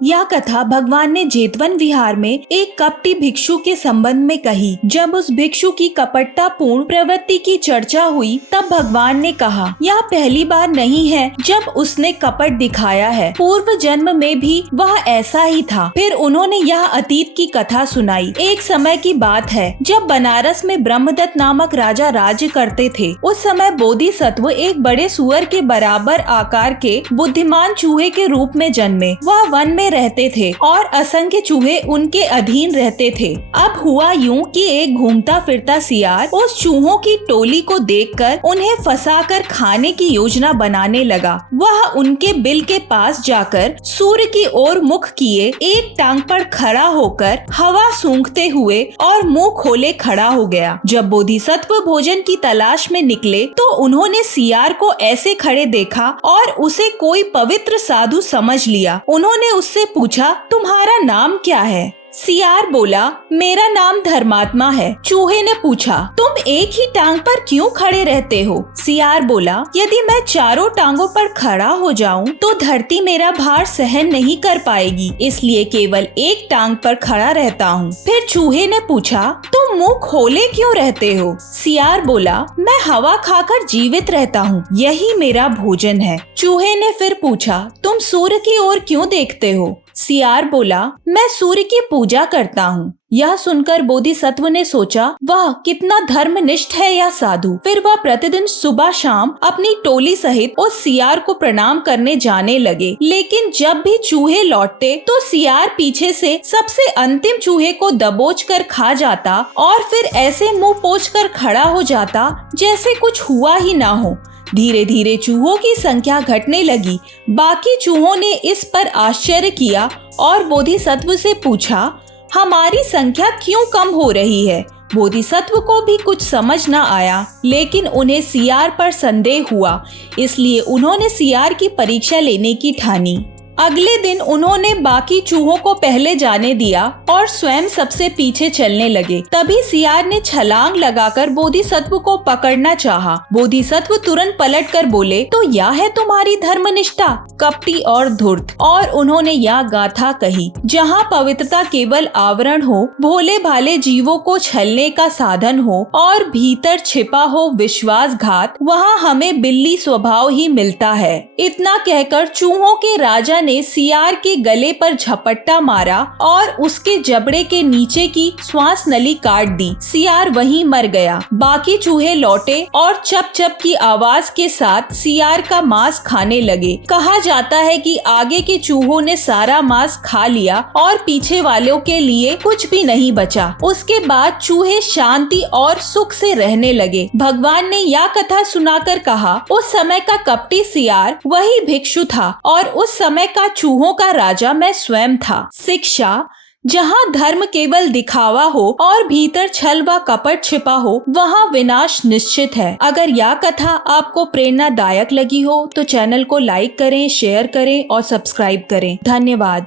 यह कथा भगवान ने जेतवन विहार में एक कपटी भिक्षु के संबंध में कही। जब उस भिक्षु की कपटता पूर्ण प्रवृत्ति की चर्चा हुई तब भगवान ने कहा, यह पहली बार नहीं है जब उसने कपट दिखाया है, पूर्व जन्म में भी वह ऐसा ही था। फिर उन्होंने यह अतीत की कथा सुनाई। एक समय की बात है जब बनारस में ब्रह्मदत्त नामक राजा राज्य करते थे। उस समय बोधिसत्व एक बड़े सुअर के बराबर आकार के बुद्धिमान चूहे के रूप में जन्मे। वह वन में रहते थे और असंख्य चूहे उनके अधीन रहते थे। अब हुआ यूं कि एक घूमता फिरता सियार उस चूहों की टोली को देखकर उन्हें फंसाकर खाने की योजना बनाने लगा। वह उनके बिल के पास जाकर सूर्य की ओर मुख किए एक टांग पर खड़ा होकर हवा सूंघते हुए और मुंह खोले खड़ा हो गया। जब बोधिसत्व भोजन की तलाश में निकले तो उन्होंने सियार को ऐसे खड़े देखा और उसे कोई पवित्र साधु समझ लिया। उन्होंने उससे पूछा, तुम्हारा नाम क्या है? सियार बोला, मेरा नाम धर्मात्मा है। चूहे ने पूछा, तुम एक ही टांग पर क्यों खड़े रहते हो? सियार बोला, यदि मैं चारों टांगों पर खड़ा हो जाऊं तो धरती मेरा भार सहन नहीं कर पाएगी, इसलिए केवल एक टांग पर खड़ा रहता हूँ। फिर चूहे ने पूछा, तुम मुंह खोले क्यों रहते हो? सियार बोला, मैं हवा खाकर जीवित रहता हूँ, यही मेरा भोजन है। चूहे ने फिर पूछा, तुम सूर्य की ओर क्यों देखते हो? सियार बोला, मैं सूर्य की पूजा करता हूँ। यह सुनकर बोधिसत्व ने सोचा, वाह कितना धर्मनिष्ठ है यह साधु। फिर वह प्रतिदिन सुबह शाम अपनी टोली सहित उस सियार को प्रणाम करने जाने लगे। लेकिन जब भी चूहे लौटते तो सियार पीछे से सबसे अंतिम चूहे को दबोच कर खा जाता और फिर ऐसे मुंह पोंछ कर खड़ा हो जाता जैसे कुछ हुआ ही ना हो। धीरे धीरे चूहों की संख्या घटने लगी। बाकी चूहों ने इस पर आश्चर्य किया और बोधिसत्व से पूछा, हमारी संख्या क्यों कम हो रही है? बोधिसत्व को भी कुछ समझ न आया, लेकिन उन्हें सियार पर संदेह हुआ, इसलिए उन्होंने सियार की परीक्षा लेने की ठानी। अगले दिन उन्होंने बाकी चूहों को पहले जाने दिया और स्वयं सबसे पीछे चलने लगे। तभी सियार ने छलांग लगाकर बोधिसत्व को पकड़ना चाहा। बोधिसत्व तुरंत पलटकर बोले, तो यह है तुम्हारी धर्मनिष्ठा, कपटी और धूर्त। और उन्होंने यह गाथा कही, जहाँ पवित्रता केवल आवरण हो, भोले भाले जीवों को छलने का साधन हो और भीतर छिपा हो विश्वासघात, वहाँ हमें बिल्ली स्वभाव ही मिलता है। इतना कहकर चूहों के राजा ने सियार के गले पर झपट्टा मारा और उसके जबड़े के नीचे की श्वास नली काट दी। सियार वहीं मर गया। बाकी चूहे लौटे और चप चप की आवाज के साथ सियार का मांस खाने लगे। कहा जाता है कि आगे के चूहों ने सारा मांस खा लिया और पीछे वालों के लिए कुछ भी नहीं बचा। उसके बाद चूहे शांति और सुख से रहने लगे। भगवान ने यह कथा सुनाकर कहा, उस समय का कपटी सियार वही भिक्षु था और उस समय का चूहों का राजा मैं स्वयं था। शिक्षा, जहाँ धर्म केवल दिखावा हो और भीतर छल व कपट छिपा हो, वहाँ विनाश निश्चित है। अगर यह कथा आपको प्रेरणादायक लगी हो तो चैनल को लाइक करें, शेयर करें और सब्सक्राइब करें। धन्यवाद।